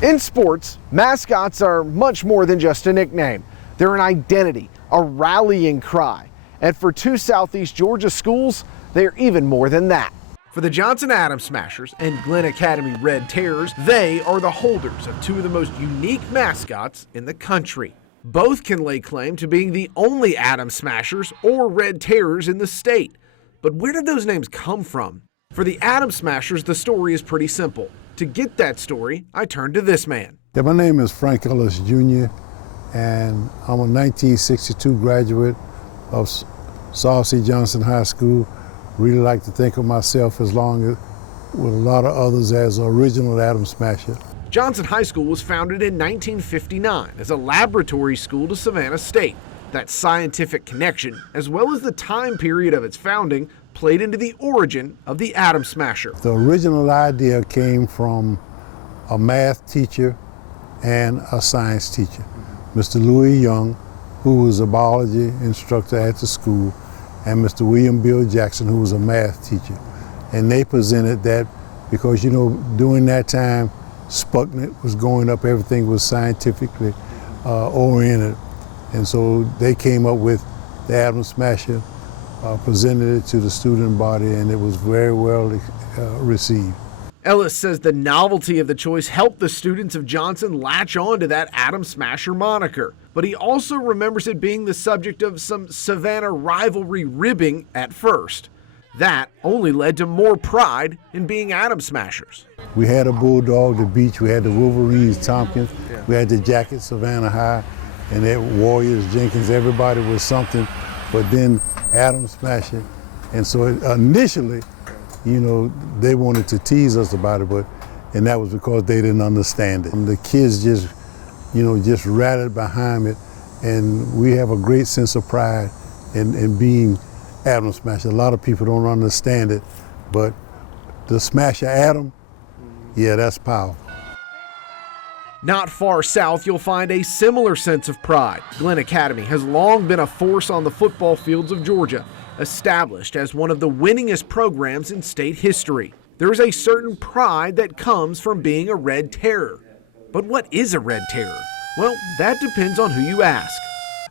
In sports, mascots are much more than just a nickname. They're an identity, a rallying cry. And for two Southeast Georgia schools, they're even more than that. For the Johnson Adams Smashers and Glenn Academy Red Terrors, they are the holders of two of the most unique mascots in the country. Both can lay claim to being the only Adams Smashers or Red Terrors in the state. But where did those names come from? For the Adams Smashers, the story is pretty simple. To get that story, I turned to this man. Yeah, my name is Frank Ellis Jr., and I'm a 1962 graduate of South C. Johnson High School. Really like to think of myself with a lot of others as the original Adams Smasher. Johnson High School was founded in 1959 as a laboratory school to Savannah State. That scientific connection, as well as the time period of its founding, played into the origin of the Adams Smasher. The original idea came from a math teacher and a science teacher, Mr. Louis Young, who was a biology instructor at the school, and Mr. William Bill Jackson, who was a math teacher. And they presented that because, you know, during that time, Sputnik was going up, everything was scientifically oriented. And so they came up with the Adams Smasher, presented it to the student body, and it was very well received. Ellis says the novelty of the choice helped the students of Johnson latch on to that Adams Smasher moniker. But he also remembers it being the subject of some Savannah rivalry ribbing at first. That only led to more pride in being Adams Smashers. We had a Bulldog, the Beach, we had the Wolverines, Tompkins, we had the Jackets, Savannah High, and that Warriors, Jenkins, everybody was something, but then Adams Smasher. And so initially, you know, they wanted to tease us about it, and that was because they didn't understand it. And the kids just, you know, just rallied behind it, and we have a great sense of pride in being Adams Smasher. A lot of people don't understand it, but the Smasher Adam, yeah, that's powerful. Not far south, you'll find a similar sense of pride. Glenn Academy has long been a force on the football fields of Georgia, established as one of the winningest programs in state history. There is a certain pride that comes from being a Red Terror. But what is a Red Terror? Well, that depends on who you ask.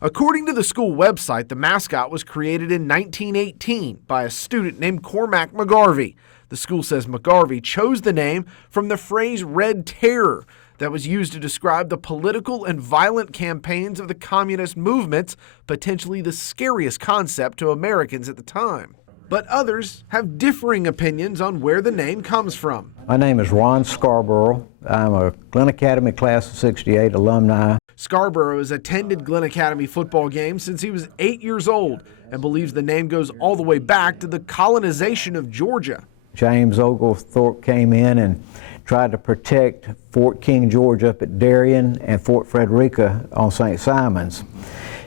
According to the school website, the mascot was created in 1918 by a student named Cormac McGarvey. The school says McGarvey chose the name from the phrase Red Terror that was used to describe the political and violent campaigns of the communist movements, potentially the scariest concept to Americans at the time. But others have differing opinions on where the name comes from. My name is Ron Scarborough. I'm a Glenn Academy Class of '68 alumni. Scarborough has attended Glenn Academy football games since he was 8 years old and believes the name goes all the way back to the colonization of Georgia. James Oglethorpe came in and tried to protect Fort King George up at Darien and Fort Frederica on St. Simons.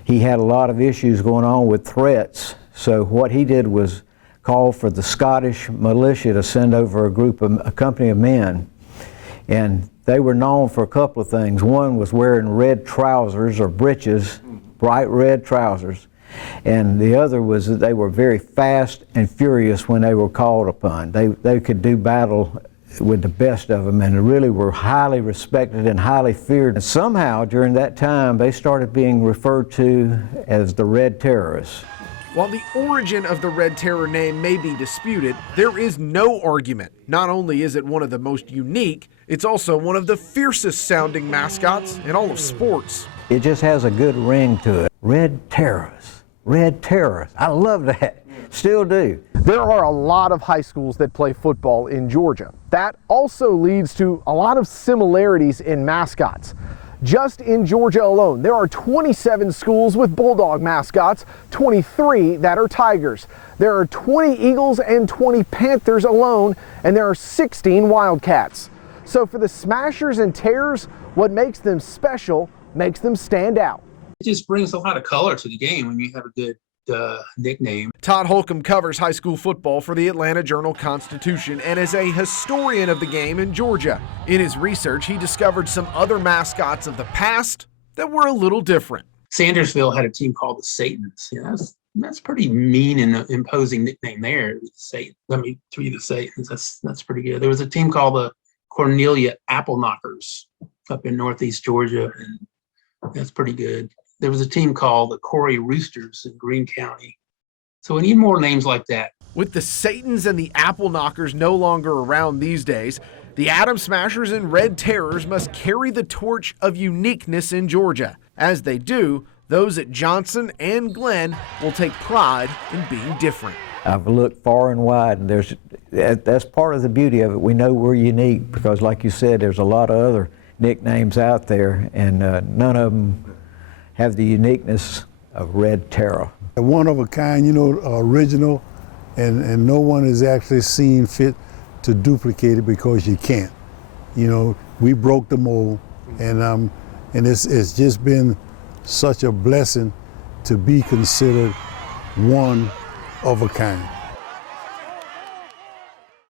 He had a lot of issues going on with threats, so what he did was call for the Scottish militia to send over a company of men. And they were known for a couple of things. One was wearing red trousers or breeches, bright red trousers. And the other was that they were very fast and furious when they were called upon. They could do battle with the best of them, and they really were highly respected and highly feared. And somehow during that time they started being referred to as the Red Terrorists. While the origin of the Red Terror name may be disputed, there is no argument. Not only is it one of the most unique, it's also one of the fiercest sounding mascots in all of sports. It just has a good ring to it. Red Terrorists. Red Terrorists. I love that. Still do. There are a lot of high schools that play football in Georgia. That also leads to a lot of similarities in mascots. Just in Georgia alone, there are 27 schools with Bulldog mascots, 23 that are Tigers. There are 20 Eagles and 20 Panthers alone, and there are 16 Wildcats. So for the Smashers and Terrors, what makes them special makes them stand out. It just brings a lot of color to the game when you have a good nickname. Todd Holcomb covers high school football for the Atlanta Journal-Constitution and is a historian of the game in Georgia. In his research, he discovered some other mascots of the past that were a little different. Sandersville had a team called the Satans. Yeah, that's pretty mean and imposing nickname there. Satan. Let me tell you, the Satans. That's pretty good. There was a team called the Cornelia Apple Knockers up in Northeast Georgia, and that's pretty good. There was a team called the Corey Roosters in Greene County. So we need more names like that. With the Satans and the Apple Knockers no longer around these days, the Atom Smashers and Red Terrors must carry the torch of uniqueness in Georgia. As they do, those at Johnson and Glenn will take pride in being different. I've looked far and wide, and that's part of the beauty of it. We know we're unique because, like you said, there's a lot of other nicknames out there, and none of them have the uniqueness of Red Terror. One of a kind, original, and no one is actually seen fit to duplicate it because you can't. We broke the mold, and it's just been such a blessing to be considered one of a kind.